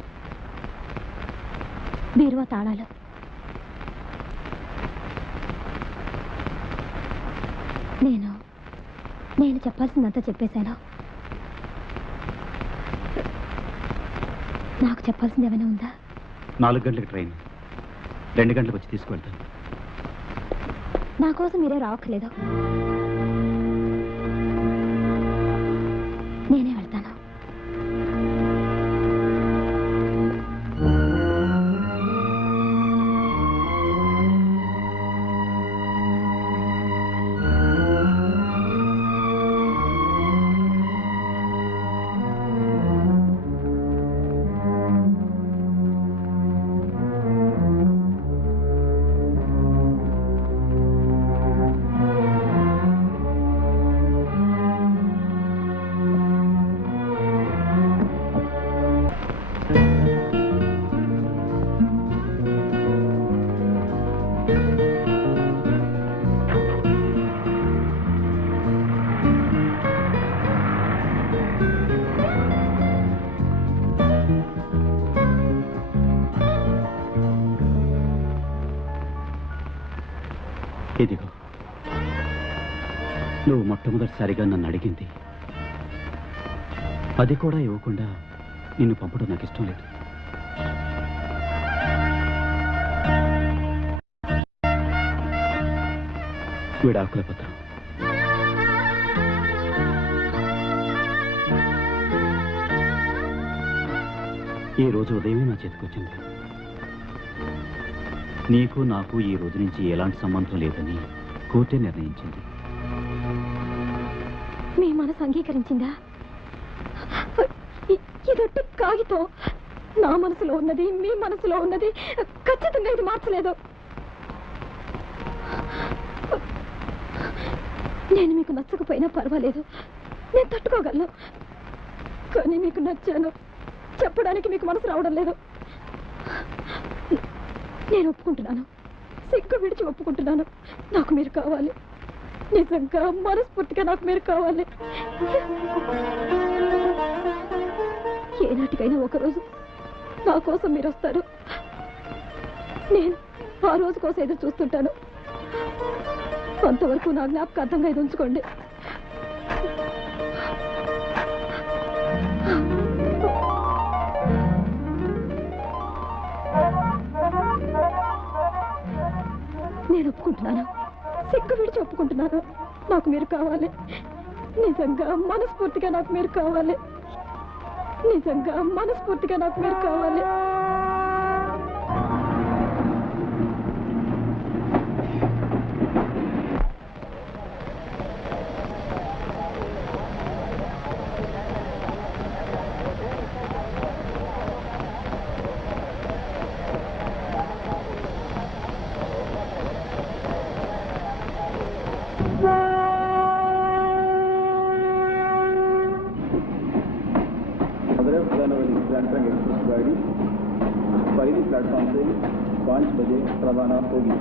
బీరువా తాళాలు. నేను చెప్పాల్సిందంతా చెప్పేశాను. నాకు చెప్పాల్సింది ఏమైనా ఉందా? 4 గంటలకు ట్రైన్, 2 గంటలకు వచ్చి తీసుకువెళ్తాను. నా కోసం మీరే రావక్కర్లేదు, నేనే వెళ్తాను. ఇదిగో, నువ్వు మొట్టమొదటిసారిగా నన్ను అడిగింది. అది కూడా ఇవ్వకుండా నిన్ను పంపడం నాకు ఇష్టం లేదు. విడాకుల పత్రం. ఈ రోజు ఉదయమే నా చేతికొచ్చింది. నీకు నాకు ఈ రోజు నుంచి ఎలాంటి సంబంధం లేదని కోర్టే నిర్ణయించింది. మీ మనసు అంగీకరించిందా? ఇదొట్టి కాగితం. నా మనసులో ఉన్నది, మీ మనసులో ఉన్నది ఖచ్చితంగా ఇది మార్చలేదు. నేను మీకు నచ్చకపోయినా పర్వాలేదు, నేను తట్టుకోగలను. కానీ మీకు నచ్చాను చెప్పడానికి మీకు మనసు రావడం లేదు. నేను ఒప్పుకుంటున్నాను, సిగ్గు విడిచి ఒప్పుకుంటున్నాను. నాకు మీరు కావాలి, నిజంగా మనస్ఫూర్తిగా నాకు మీరు కావాలి. ఏనాటికైనా ఒకరోజు నా కోసం మీరు వస్తారు. నేను ఆ రోజు కోసం ఎదురు చూస్తుంటాను. అంతవరకు నా జ్ఞాపకార్థంగా ఇది ఉంచుకోండి. నేను ఒప్పుకుంటున్నాను, సిగ్గు విడిచి ఒప్పుకుంటున్నాను. నాకు మీరు కావాలి, నిజంగా మనస్ఫూర్తిగా నాకు మీరు కావాలి. నిజంగా మనస్ఫూర్తిగా నాకు మీరు కావాలి. एक्सप्रेस गाड़ी पहली प्लेटफॉर्म से 5 बजे रवाना होगी।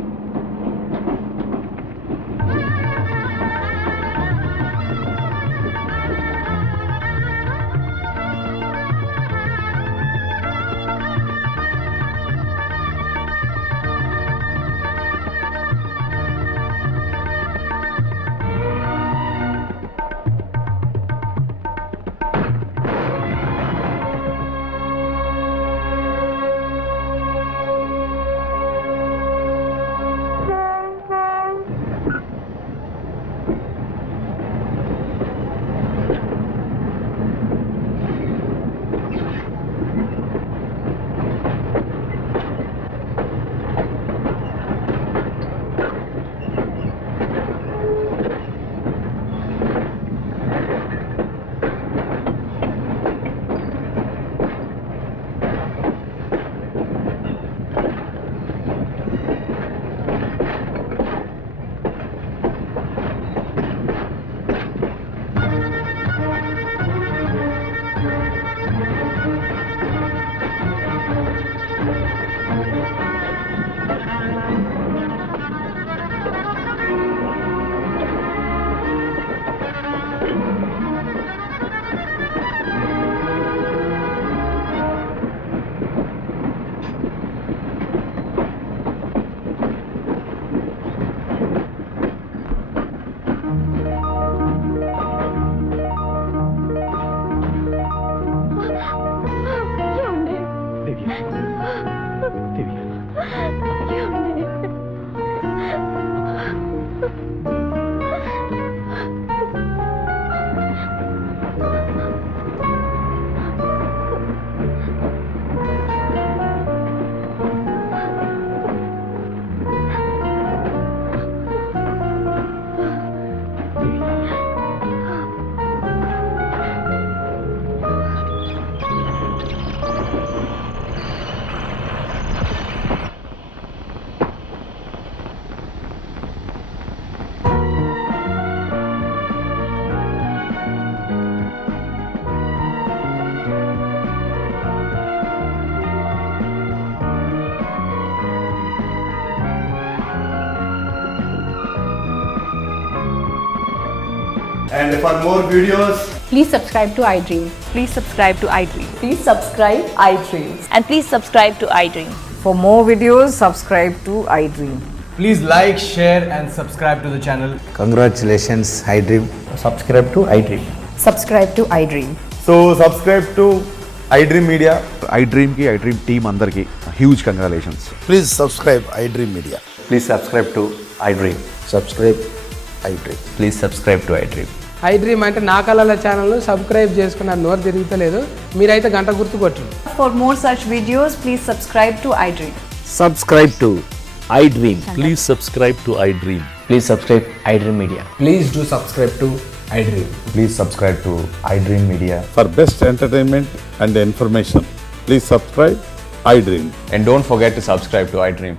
And for more videos, Please subscribe to iDream. Please subscribe to iDream. Please subscribe iDream. And please subscribe to iDream. For more videos, subscribe to iDream. please like, share and subscribe to the channel. Congratulations, iDream. Subscribe to iDream. Subscribe to iDream. So subscribe to iDream Media. iDream ki iDream team andarki huge congratulations. Please subscribe iDream Media. Please subscribe to iDream. Subscribe iDream. Please subscribe to iDream. iDream అంటే నా కళల channel subscribe చేసుకున్న నోరు తిరుగుతలేదు మీరైతే గంట గుర్తు కొట్టండి. For more such videos, please subscribe to iDream. Subscribe to iDream. Please subscribe to iDream. Please subscribe iDream Media. Please do subscribe to iDream. Please subscribe to iDream Media. For best entertainment and information, please subscribe iDream. And don't forget to subscribe to iDream.